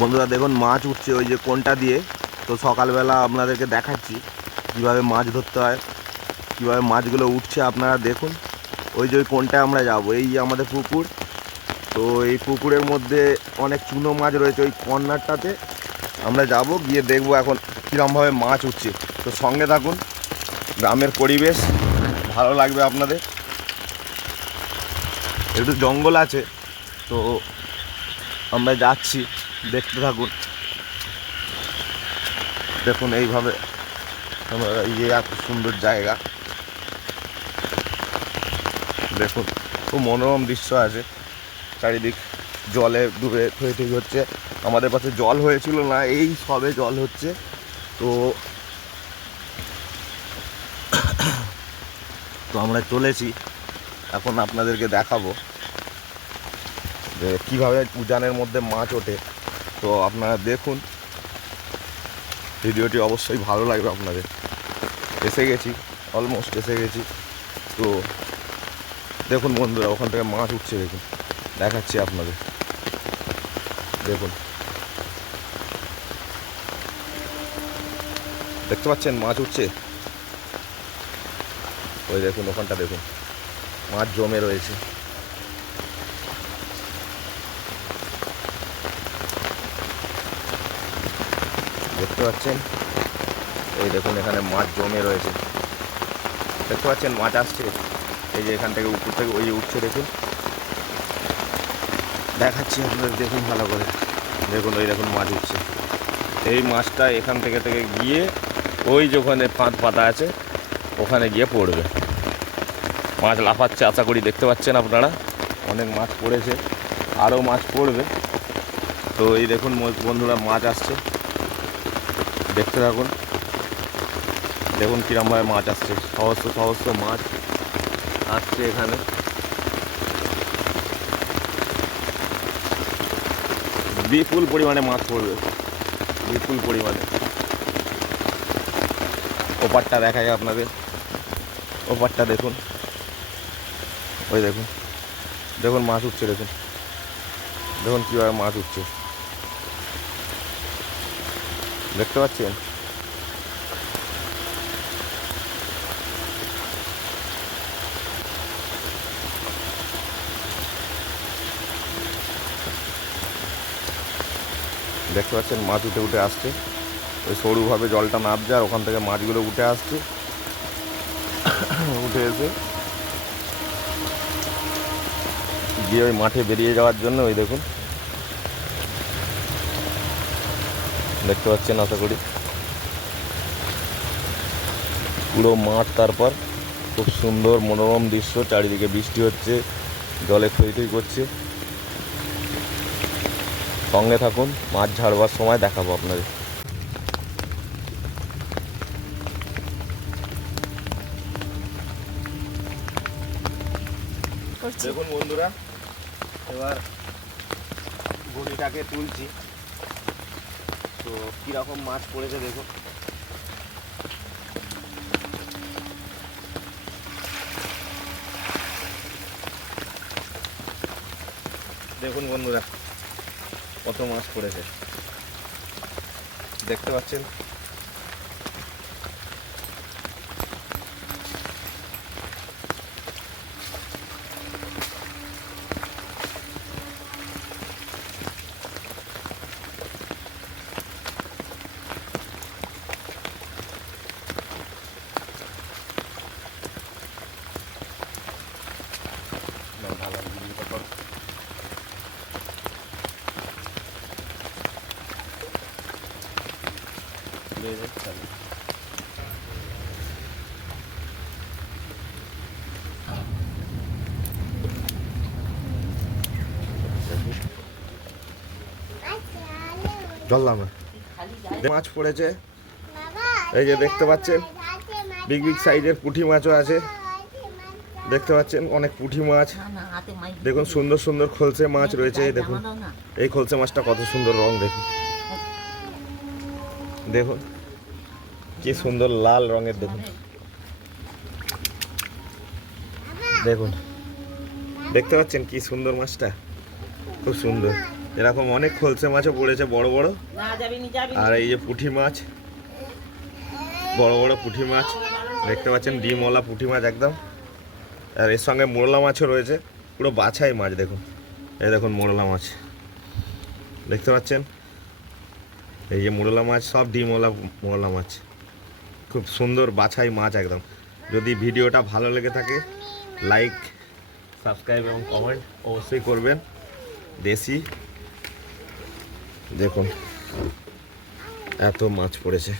বন্ধুরা দেখুন মাছ উঠছে ওই যে কোনটা দিয়ে। তো সকালবেলা আপনাদেরকে দেখাচ্ছি কীভাবে মাছ ধরতে হয়, কীভাবে মাছগুলো উঠছে। আপনারা দেখুন ওই যে ওই কোনটায় আমরা যাব, এই যে আমাদের পুকুর। তো এই পুকুরের মধ্যে অনেক চুনো মাছ রয়েছে, ওই কর্নারটাতে আমরা যাব, গিয়ে দেখবো এখন কীরকমভাবে মাছ উঠছে। তো সঙ্গে থাকুন, গ্রামের পরিবেশ ভালো লাগবে আপনাদের। একটু জঙ্গল আছে, তো আমরা যাচ্ছি, দেখতে থাকুন। দেখুন এইভাবে আমরা ইয়ে এত সুন্দর জায়গা, দেখুন খুব মনোরম দৃশ্য আছে। চারিদিক জলে ডুবে থই হচ্ছে। আমাদের পাশে জল হয়েছিল না, এই সবে জল হচ্ছে। তো তো আমরা চলেছি, এখন আপনাদেরকে দেখাবো যে কীভাবে উজানের মধ্যে মাছ ওঠে। তো আপনারা দেখুন, ভিডিওটি অবশ্যই ভালো লাগবে আপনাদের। এসে গেছি, অলমোস্ট এসে গেছি। তো দেখুন বন্ধুরা, ওখান থেকে মাছ উঠছে, দেখুন দেখাচ্ছি আপনাদের। দেখুন, দেখতে পাচ্ছেন মাছ উঠছে। ওই দেখুন ওখানটা দেখুন, মাছ জমে রয়েছে। দেখতে পাচ্ছেন, এই দেখুন এখানে মাছ জমে রয়েছে। দেখতে পাচ্ছেন মাছ আসছে, এই যে এখান থেকে উপর থেকে ওই যে উঠছে, দেখুন দেখাচ্ছি আপনাদের। দেখুন ভালো করে, দেখুন ওই দেখুন মাছ উঠছে। এই মাছটা এখান থেকে গিয়ে ওই যে ওখানে ফাঁদ পাতা আছে ওখানে গিয়ে পড়বে। মাছ লাফাচ্ছে, আশা করি দেখতে পাচ্ছেন আপনারা। অনেক মাছ পড়েছে, আরও মাছ পড়বে। তো এই দেখুন বন্ধুরা মাছ আসছে, দেখতে থাকুন। দেখুন কীরকমভাবে মাছ আসছে, সহস্র সহস্র মাছ আসছে এখানে। বিপুল পরিমাণে মাছ পড়বে, বিপুল পরিমাণে। ওপারটা দেখা যায় আপনাদের, ওপারটা দেখুন, ওই দেখুন, দেখুন মাছ উঠছে। দেখুন দেখুন কীভাবে মাছ উঠছে, দেখতে পাচ্ছেন। দেখতে পাচ্ছেন মাছ উঠে উঠে আসছে। ওই সরুভাবে জলটা নামছে আর ওখান থেকে মাছগুলো উঠে আসছে। উঠে এসে গিয়ে ওই মাঠে বেরিয়ে যাওয়ার জন্য ওই দেখুন, দেখতে পাচ্ছেন আশা করি পুরো মাঠ। তারপর খুব সুন্দর মনোরম দৃশ্য, চারিদিকে বৃষ্টি হচ্ছে, জলে থই থই করছে। সঙ্গে থাকুন, মাছ ঝাড়বার সময় দেখাবো আপনাদের। দেখুন বন্ধুরা, এবার ঘুড়িটাকে তুলছি। তো কীরকম মাছ পড়েছে দেখুন। দেখুন বন্ধুরা কত মাছ পড়েছে, দেখতে পাচ্ছেন। ধরলাম মাছ পড়েছে, এই যে দেখতে পাচ্ছেন। বিগ বিগ সাইজের পুঁটি মাছও আছে, দেখতে পাচ্ছেন অনেক পুঁটি মাছ। দেখুন সুন্দর সুন্দর খলসে মাছ রয়েছে। দেখুন এই খলসে মাছটা কত সুন্দর রং, দেখুন দেখুন কি সুন্দর লাল রঙের। দেখুন দেখুন দেখতে পাচ্ছেন কি সুন্দর মাছটা। খুব সুন্দর। এরকম অনেক খলসে মাছও পড়েছে বড় বড়। আর এই যে পুঁটি মাছ, বড় বড় পুঁটি মাছ দেখতে পাচ্ছেন, ডিমওয়ালা পুঁটি মাছ একদম। আর এর সঙ্গে মোরলা মাছও রয়েছে, পুরো বাছাই মাছ। দেখুন, এই দেখুন মোরলা মাছ দেখতে পাচ্ছেন, এই যে মোরলা মাছ সব ডিমওয়ালা মোরলা মাছ, খুব সুন্দর বাছাই মাছ একদম। যদি ভিডিওটা ভালো লেগে থাকে লাইক, সাবস্ক্রাইব এবং কমেন্ট অবশ্যই করবেন। দেশি দেখুন এত মাছ পড়েছে।